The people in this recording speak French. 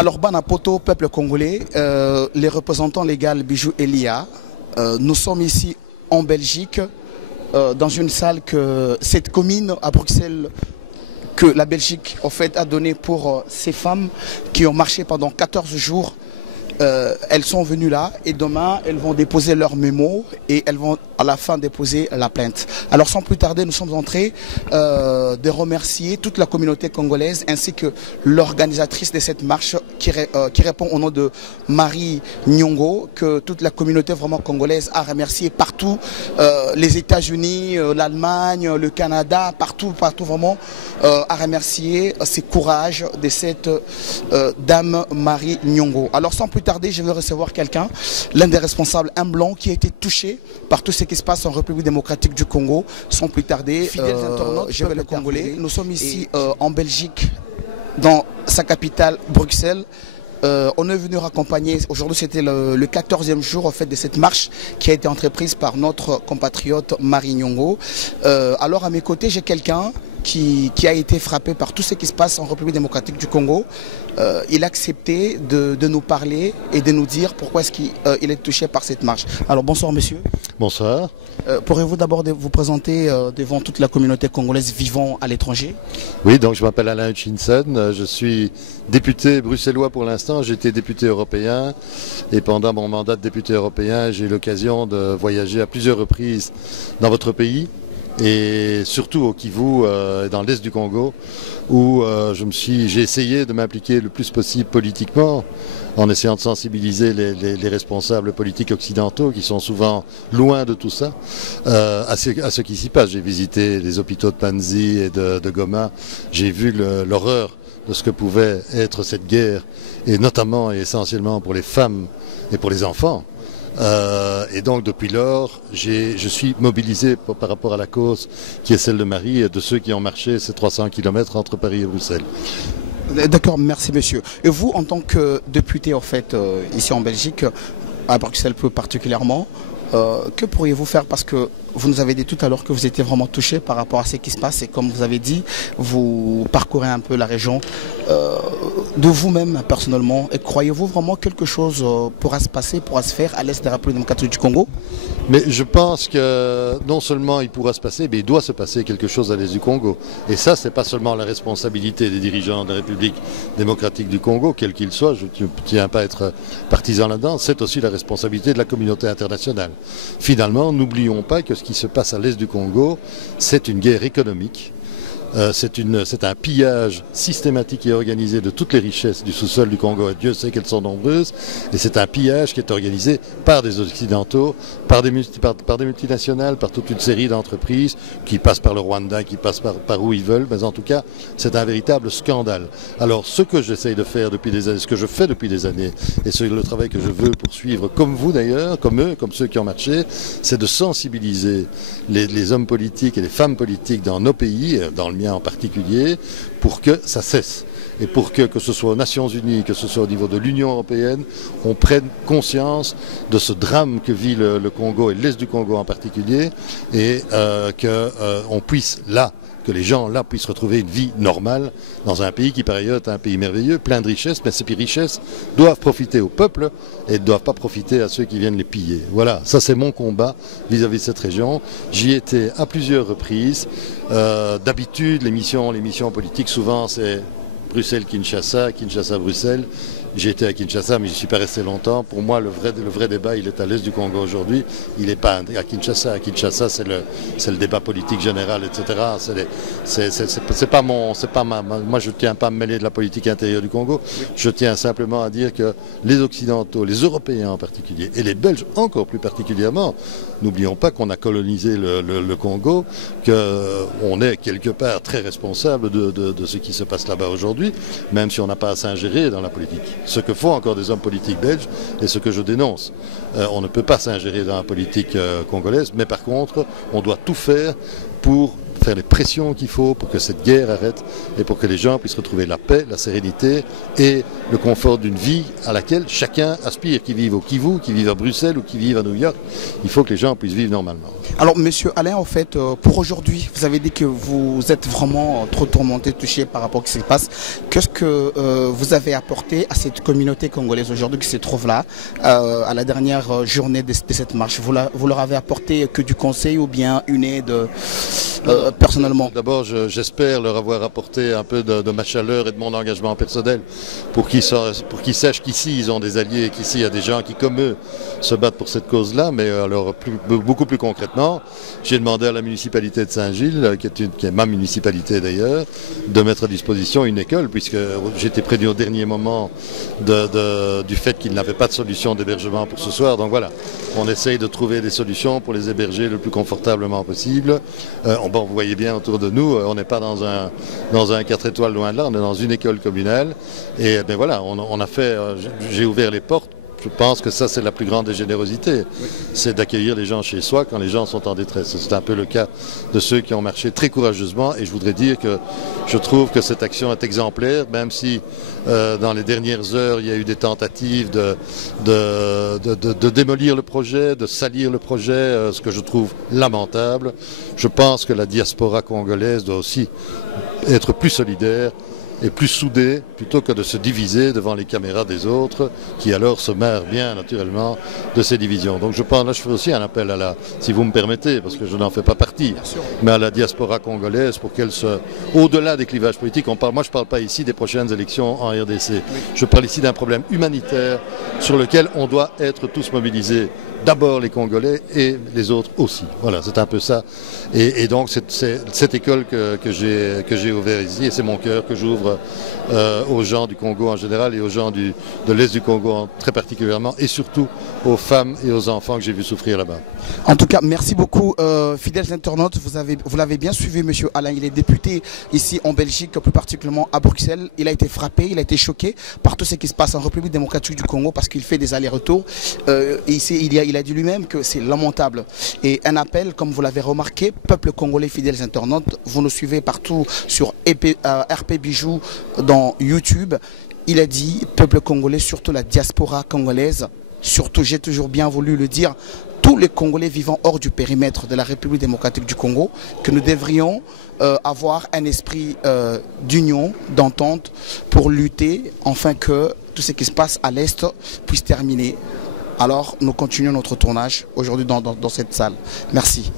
Alors, Banapoto, peuple congolais, les représentants légaux Bijou Elia, nous sommes ici en Belgique, dans une salle que cette commune à Bruxelles, que la Belgique en fait, a donnée pour ces femmes qui ont marché pendant 14 jours. Elles sont venues là et demain elles vont déposer leur mémo et elles vont à la fin déposer la plainte. Alors sans plus tarder, nous sommes entrés de remercier toute la communauté congolaise ainsi que l'organisatrice de cette marche qui répond au nom de Marie Nyongo, que toute la communauté vraiment congolaise a remercié partout, les États-Unis, l'Allemagne, le Canada, partout vraiment a remercié ce courage de cette dame Marie Nyongo. Alors sans plus tarder, je vais recevoir quelqu'un, l'un des responsables, un blanc qui a été touché par tout ce qui se passe en République démocratique du Congo. Sans plus tarder, fidèles internautes, je vais le Congolais. Nous sommes ici en Belgique, dans sa capitale, Bruxelles. On est venu raccompagner, aujourd'hui c'était le 14e jour en fait, de cette marche qui a été entreprise par notre compatriote Marie Nyongo. Alors à mes côtés, j'ai quelqu'un qui a été frappé par tout ce qui se passe en République démocratique du Congo. Il a accepté de nous parler et de nous dire pourquoi est-ce qu'il est touché par cette marche. Alors bonsoir monsieur. Bonsoir. Pourriez-vous d'abord vous présenter devant toute la communauté congolaise vivant à l'étranger? Oui, donc je m'appelle Alain Hutchinson, je suis député bruxellois pour l'instant, j'étais député européen et pendant mon mandat de député européen, j'ai eu l'occasion de voyager à plusieurs reprises dans votre pays. Et surtout au Kivu, dans l'est du Congo, où j'ai essayé de m'impliquer le plus possible politiquement, en essayant de sensibiliser les responsables politiques occidentaux, qui sont souvent loin de tout ça, à ce qui s'y passe. J'ai visité les hôpitaux de Panzi et de Goma, j'ai vu l'horreur de ce que pouvait être cette guerre, et notamment et essentiellement pour les femmes et pour les enfants. Et donc depuis lors, je suis mobilisé par rapport à la cause qui est celle de Marie et de ceux qui ont marché ces 300 km entre Paris et Bruxelles. D'accord, merci monsieur. Et vous, en tant que député en fait, ici en Belgique, à Bruxelles plus particulièrement, que pourriez-vous faire? Parce que vous nous avez dit tout à l'heure que vous étiez vraiment touché par rapport à ce qui se passe et comme vous avez dit, vous parcourez un peu la région de vous-même personnellement. Et croyez-vous vraiment quelque chose pourra se passer, pourra se faire à l'est de la République démocratique du Congo? Mais je pense que non seulement il pourra se passer, mais il doit se passer quelque chose à l'est du Congo. Et ça, ce n'est pas seulement la responsabilité des dirigeants de la République démocratique du Congo, quel qu'il soit, je ne tiens pas à être partisan là-dedans, c'est aussi la responsabilité de la communauté internationale. Finalement, n'oublions pas que ce qui se passe à l'est du Congo, c'est une guerre économique. C'est un pillage systématique et organisé de toutes les richesses du sous-sol du Congo, et Dieu sait qu'elles sont nombreuses, et c'est un pillage qui est organisé par des Occidentaux, par des multinationales, par toute une série d'entreprises qui passent par le Rwanda, qui passent par où ils veulent, mais en tout cas, c'est un véritable scandale. Alors, ce que j'essaye de faire depuis des années, ce que je fais depuis des années, et c'est le travail que je veux poursuivre, comme vous d'ailleurs, comme eux, comme ceux qui ont marché, c'est de sensibiliser les hommes politiques et les femmes politiques dans nos pays, dans le en particulier, pour que ça cesse et pour que ce soit aux Nations Unies, que ce soit au niveau de l'Union européenne, on prenne conscience de ce drame que vit le Congo et l'Est du Congo en particulier, et qu'on puisse là, que les gens là puissent retrouver une vie normale dans un pays qui par ailleurs est un pays merveilleux, plein de richesses, mais ces richesses doivent profiter au peuple et ne doivent pas profiter à ceux qui viennent les piller. Voilà, ça c'est mon combat vis-à-vis de cette région. J'y étais à plusieurs reprises. D'habitude, les missions politiques, souvent c'est Bruxelles-Kinshasa, Kinshasa-Bruxelles. J'ai été à Kinshasa, mais je ne suis pas resté longtemps. Pour moi, le vrai débat, il est à l'est du Congo aujourd'hui. Il n'est pas à Kinshasa. À Kinshasa, c'est le débat politique général, etc. Moi, je ne tiens pas à me mêler de la politique intérieure du Congo. Je tiens simplement à dire que les Occidentaux, les Européens en particulier, et les Belges encore plus particulièrement, n'oublions pas qu'on a colonisé le Congo, qu'on est quelque part très responsable de ce qui se passe là-bas aujourd'hui, même si on n'a pas à s'ingérer dans la politique. Ce que font encore des hommes politiques belges et ce que je dénonce. On ne peut pas s'ingérer dans la politique congolaise, mais par contre, on doit tout faire pour faire les pressions qu'il faut pour que cette guerre arrête et pour que les gens puissent retrouver la paix, la sérénité et le confort d'une vie à laquelle chacun aspire, qu'ils vivent au Kivu, qu'ils vivent à Bruxelles ou qu'ils vivent à New York. Il faut que les gens puissent vivre normalement. Alors, Monsieur Alain, en fait, pour aujourd'hui, vous avez dit que vous êtes vraiment trop tourmenté, touché par rapport à ce qui se passe. Qu'est-ce que vous avez apporté à cette communauté congolaise aujourd'hui qui se trouve là, à la dernière journée de cette marche? Vous leur avez apporté que du conseil ou bien une aide personnellement? D'abord, j'espère leur avoir apporté un peu de ma chaleur et de mon engagement personnel pour qu'ils sachent qu'ici, ils ont des alliés et qu'ici, il y a des gens qui, comme eux, se battent pour cette cause-là. Mais alors, beaucoup plus concrètement, j'ai demandé à la municipalité de Saint-Gilles, qui est ma municipalité d'ailleurs, de mettre à disposition une école, puisque j'étais prévenu au dernier moment du fait qu'ils n'avaient pas de solution d'hébergement pour ce soir. Donc voilà, on essaye de trouver des solutions pour les héberger le plus confortablement possible. Bon, vous voyez bien autour de nous, on n'est pas dans un 4 étoiles loin de là, on est dans une école communale. Et ben voilà, on a fait, j'ai ouvert les portes. Je pense que ça, c'est la plus grande des générosités. C'est d'accueillir les gens chez soi quand les gens sont en détresse. C'est un peu le cas de ceux qui ont marché très courageusement. Et je voudrais dire que je trouve que cette action est exemplaire, même si dans les dernières heures, il y a eu des tentatives de démolir le projet, de salir le projet, ce que je trouve lamentable. Je pense que la diaspora congolaise doit aussi être plus solidaire et plus soudés plutôt que de se diviser devant les caméras des autres qui alors se marrent bien naturellement de ces divisions. Donc je pense, là je fais aussi un appel si vous me permettez, parce que je n'en fais pas partie, mais à la diaspora congolaise pour qu'elle au-delà des clivages politiques, moi je ne parle pas ici des prochaines élections en RDC, je parle ici d'un problème humanitaire sur lequel on doit être tous mobilisés. D'abord les Congolais et les autres aussi. Voilà, c'est un peu ça. Et donc c'est cette école que j'ai ouverte ici et c'est mon cœur que j'ouvre aux gens du Congo en général et aux gens de l'Est du Congo très particulièrement et surtout aux femmes et aux enfants que j'ai vu souffrir là-bas. En tout cas, merci beaucoup fidèles internautes. Vous l'avez bien suivi, Monsieur Alain. Il est député ici en Belgique, plus particulièrement à Bruxelles. Il a été frappé, il a été choqué par tout ce qui se passe en République démocratique du Congo parce qu'il fait des allers-retours. Et ici, il a dit lui-même que c'est lamentable. Et un appel, comme vous l'avez remarqué, peuple congolais fidèles internautes, vous nous suivez partout sur RP Bijou dans YouTube. Il a dit, peuple congolais, surtout la diaspora congolaise, surtout, j'ai toujours bien voulu le dire, tous les Congolais vivant hors du périmètre de la République démocratique du Congo, que nous devrions avoir un esprit d'union, d'entente pour lutter, afin que tout ce qui se passe à l'Est puisse terminer. Alors, nous continuons notre tournage aujourd'hui dans cette salle. Merci.